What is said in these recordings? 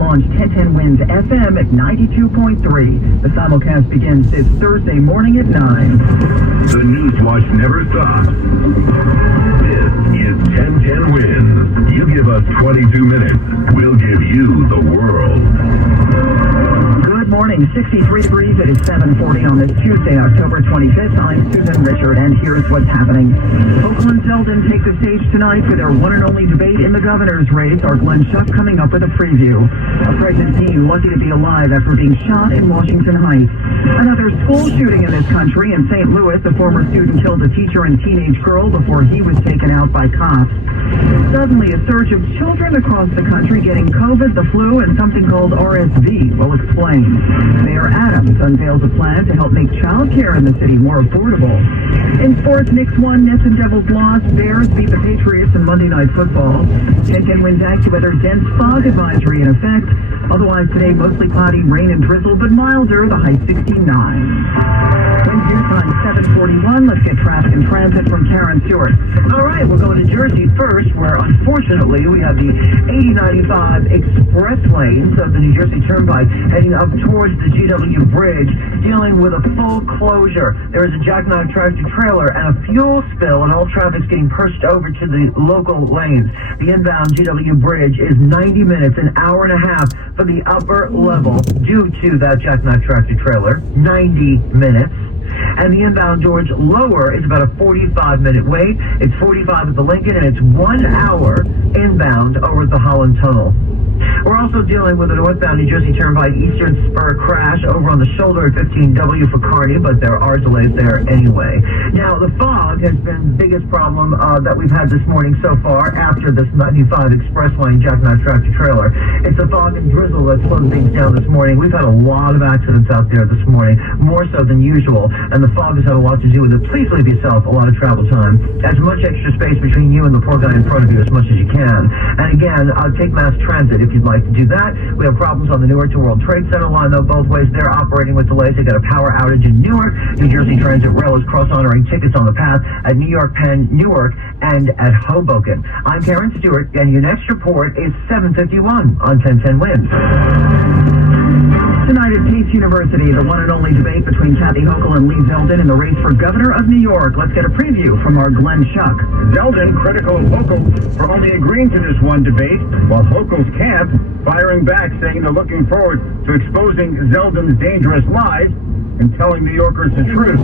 launch 1010 Wins FM at 92.3. The simulcast begins this Thursday morning at 9. The News Watch never stops. This is 1010 Wins. You give us 22 minutes, we'll give you the world. Good morning, 63 degrees. It is 7:40 on this Tuesday, October 25th. I'm Susan Richard, and here's what's happening. Hochul and Zeldin take the stage tonight for their one and only debate in the governor's race. Our Glenn Schuck coming up with a preview. A pregnant teen lucky to be alive after being shot in Washington Heights. Another school shooting in this country. In St. Louis, a former student killed a teacher and teenage girl before he was taken out by cops. Suddenly, a surge of children across the country getting COVID, the flu, and something called RSV. We'll explain. Mayor Adams unveils a plan to help make child care in the city more affordable. In sports, Knicks won, Nets and Devils lost. Bears beat the Patriots in Monday Night Football. 1010 Wins AccuWeather dense fog advisory in effect. Otherwise today, mostly cloudy, rain and drizzle, but milder, the high 69. Wednesday time, 7:41. Let's get traffic and transit from Karen Stewart. All right, we're going to Jersey first, where unfortunately we have the 8095 express lanes of the New Jersey Turnpike heading up towards the GW Bridge, dealing with a full closure. There is a jackknife tractor trailer and a fuel spill, and all traffic's getting pushed over to the local lanes. The inbound GW Bridge is 90 minutes, an hour and a half for the upper level due to that jackknife tractor trailer. 90 minutes. And the inbound George Lower is about a 45-minute wait. It's 45 at the Lincoln, and it's 1 hour inbound over at the Holland Tunnel. We're also dealing with a northbound New Jersey Turnpike Eastern Spur crash over on the shoulder at 15W for Kearney, but there are delays there anyway. Now, the fog has been the biggest problem that we've had this morning so far after this 95 express lane jackknife tractor trailer. It's the fog and drizzle that slowed things down this morning. We've had a lot of accidents out there this morning, more so than usual, and the fog has had a lot to do with it. Please leave yourself a lot of travel time. As much extra space between you and the poor guy in front of you as much as you can. And again, take mass transit if you'd like to do that. We have problems on the Newark to World Trade Center line, though, both ways. They're operating with delays. They got a power outage in Newark. New Jersey Transit Rail is cross-honoring tickets on the path at New York Penn, Newark, and at Hoboken. I'm Karen Stewart, and your next report is 7:51 on 1010 Wins. Tonight at Pace University, the one and only debate between Kathy Hochul and Lee Zeldin in the race for governor of New York. Let's get a preview from our Glenn Schuck. Zeldin critical of Hochul for only agreeing to this one debate, while Hochul's camp firing back, saying they're looking forward to exposing Zeldin's dangerous lies and telling New Yorkers the truth.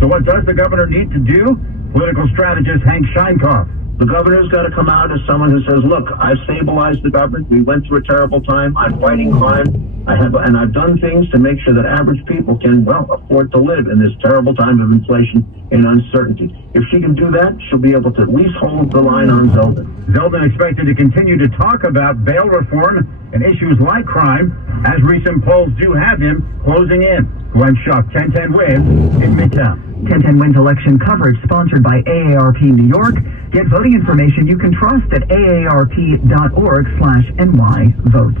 So what does the governor need to do? Political strategist Hank Scheinkoff. The governor's got to come out as someone who says, look, I've stabilized the government. We went through a terrible time. I'm fighting crime. I've done things to make sure that average people can, well, afford to live in this terrible time of inflation and uncertainty. If she can do that, she'll be able to at least hold the line on Zeldin. Zeldin expected to continue to talk about bail reform and issues like crime, as recent polls do have him closing in. Glenn Schuck, 1010 Wins in Midtown. 1010 Wins election coverage sponsored by AARP New York. Get voting information you can trust at aarp.org/NY votes.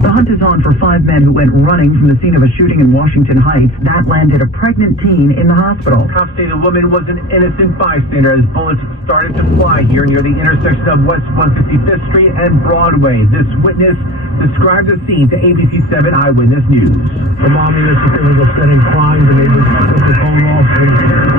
The hunt is on for 5 men who went running from the scene of a shooting in Washington Heights. That landed a pregnant teen in the hospital. Cops say the woman was an innocent bystander as bullets started to fly here near the intersection of West 165th Street and Broadway. This witness described the scene to ABC7 Eyewitness News. The mom knew that there was upsetting crime. The neighbors took the phone off and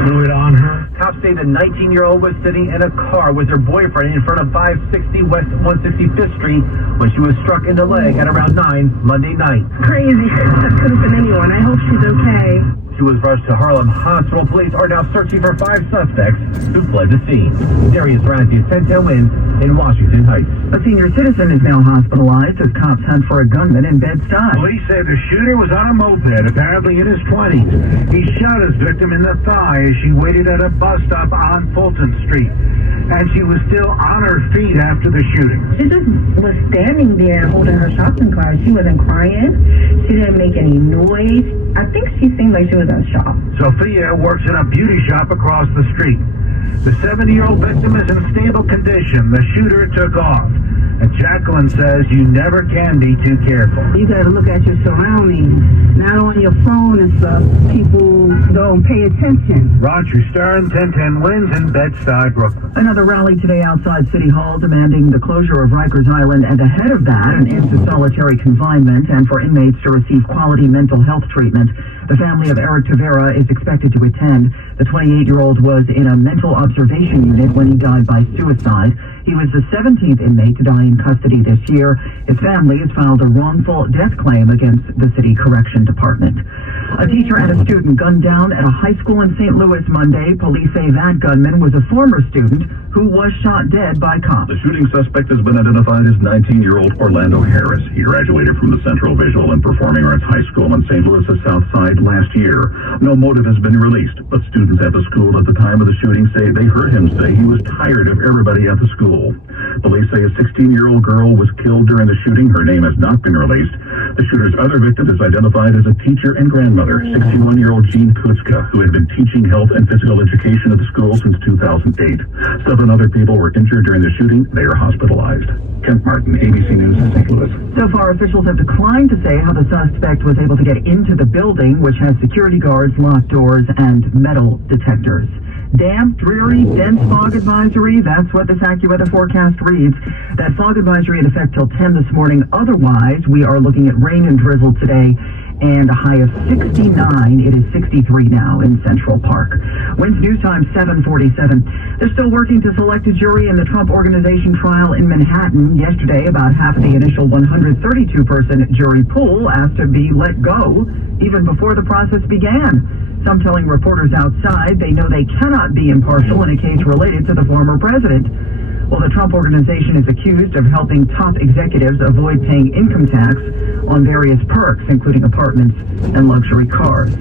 threw it on her. Cops say the 19-year-old was sitting in a car with her boyfriend in front of 560 West 165th Street when she was struck in the leg at around 9 Monday night. Crazy. That could have been anyone. I hope she's okay. She was rushed to Harlem Hospital. Police are now searching for 5 suspects who fled the scene. Darius Ramsey, 1010 Wins in Washington Heights. A senior citizen is now hospitalized as cops hunt for a gunman in Bed-Stuy. Police say the shooter was on a moped, apparently in his 20s. He shot his victim in the thigh as she waited at a bus stop on Fulton Street. And she was still on her feet after the shooting. She just was standing there holding her shopping cart. She wasn't crying. She didn't make any noise. I think she seemed like she was in shock. Sophia works in a beauty shop across the street. The 70-year-old victim is in stable condition. The shooter took off. And Jacqueline says you never can be too careful. You got to look at your surroundings, not on your phone and stuff. People don't pay attention. Roger Stern, 1010 Wins in Bed-Stuy, Brooklyn. Another rally today outside City Hall demanding the closure of Rikers Island, and ahead of that, an end to solitary confinement and for inmates to receive quality mental health treatment. The family of Eric Tavera is expected to attend. The 28-year-old was in a mental observation unit when he died by suicide. He was the 17th inmate to die in custody this year. His family has filed a wrongful death claim against the city correction department. A teacher and a student gunned down at a high school in St. Louis Monday. Police say that gunman was a former student who was shot dead by cops. The shooting suspect has been identified as 19-year-old Orlando Harris. He graduated from the Central Visual and Performing Arts High School in St. Louis' South Side last year. No motive has been released, but students at the school at the time of the shooting say they heard him say he was tired of everybody at the school. Police say a 16-year-old girl was killed during the shooting. Her name has not been released. The shooter's other victim is identified as a teacher and grandmother, 61-year-old Jean Kutska, who had been teaching health and physical education at the school since 2008. 7 other people were injured during the shooting. They are hospitalized. Kent Martin, ABC News, St. Louis. So far, officials have declined to say how the suspect was able to get into the building, which has security guards, locked doors, and metal detectors. Damp, dreary, dense fog advisory. That's what this AccuWeather forecast reads. That fog advisory in effect till 10 this morning. Otherwise, we are looking at rain and drizzle today and a high of 69. It is 63 now in Central Park. Wins News Time 7:47. They're still working to select a jury in the Trump Organization trial in Manhattan. Yesterday, about half of the initial 132-person jury pool asked to be let go even before the process began. Some telling reporters outside they know they cannot be impartial in a case related to the former president. Well, the Trump Organization is accused of helping top executives avoid paying income tax on various perks, including apartments and luxury cars.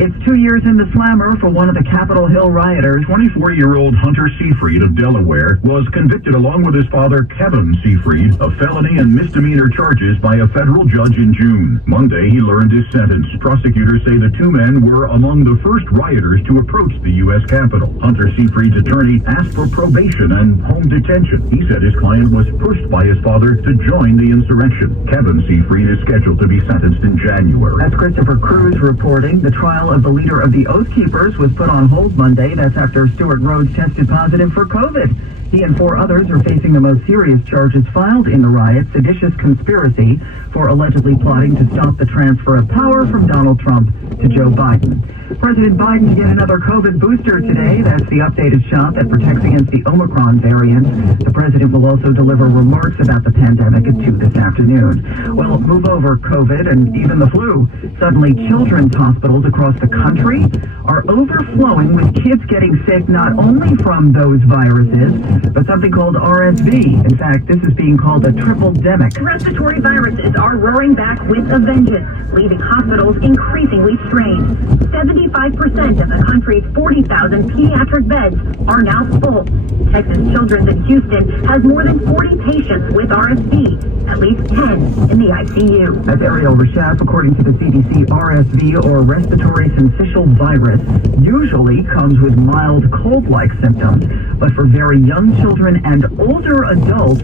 It's 2 years in the slammer for one of the Capitol Hill rioters. 24-year-old Hunter Seafried of Delaware was convicted along with his father, Kevin Seafried, of felony and misdemeanor charges by a federal judge in June. Monday, he learned his sentence. Prosecutors say the 2 men were among the first rioters to approach the U.S. Capitol. Hunter Seafried's attorney asked for probation and home detention. He said his client was pushed by his father to join the insurrection. Kevin Seafried is scheduled to be sentenced in January. That's Christopher Cruz reporting. The trial of the leader of the Oath Keepers was put on hold Monday. That's after Stuart Rhodes tested positive for COVID. He and 4 others are facing the most serious charges filed in the riot: seditious conspiracy for allegedly plotting to stop the transfer of power from Donald Trump to Joe Biden. President Biden to get another COVID booster today. That's the updated shot that protects against the Omicron variant. The president will also deliver remarks about the pandemic at 2 this afternoon. Well, move over COVID and even the flu. Suddenly, children's hospitals across the country are overflowing with kids getting sick not only from those viruses, but something called RSV. In fact, this is being called a triple-demic. Respiratory viruses are roaring back with a vengeance, leaving hospitals increasingly strained. 75% of the country's 40,000 pediatric beds are now full. Texas Children's in Houston has more than 40 patients with RSV, at least 10 in the ICU. That's Ariel Reshef. According to the CDC, RSV, or respiratory syncytial virus, usually comes with mild cold-like symptoms, but for very young children and older adults,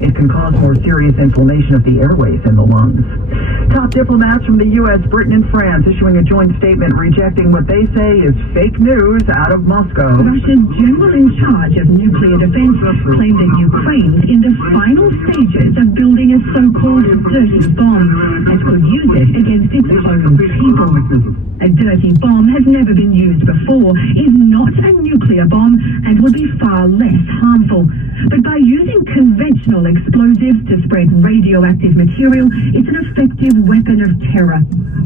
it can cause more serious inflammation of the airways in the lungs. Top diplomats from the U.S., Britain, and France issuing a joint statement rejecting what they say is fake news out of Moscow. Russia's general in charge of nuclear defense claimed that Ukraine's in the final stages of building a so-called dirty bomb and could use it against its own people. A dirty bomb has never been used before, is not a nuclear bomb, and will be far less harmful. But by using conventional explosives to spread radioactive material, it's an effective weapon of terror.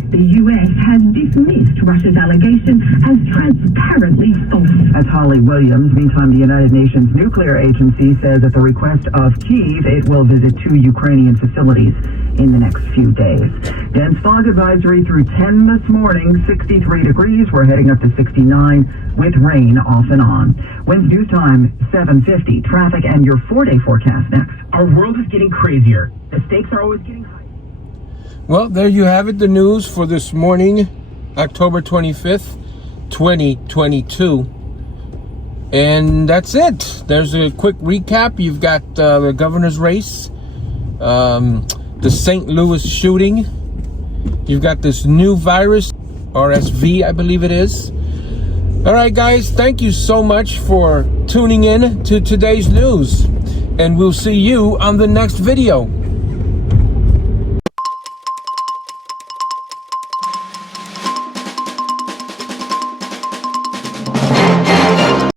The U.S. has dismissed Russia's allegation as transparently false. That's Holly Williams. Meantime, the United Nations Nuclear Agency says at the request of Kyiv, it will visit 2 Ukrainian facilities in the next few days. Dense fog advisory through 10 this morning, 63 degrees. We're heading up to 69 with rain off and on. Wins News Time 7:50. Traffic and your 4-day forecast next. Our world is getting crazier. The stakes are always getting higher. Well, there you have it, the news for this morning, October 25th, 2022. And that's it. There's a quick recap. You've got the governor's race, the St. Louis shooting. You've got this new virus, RSV, I believe it is. All right, guys, thank you so much for tuning in to today's news. And we'll see you on the next video.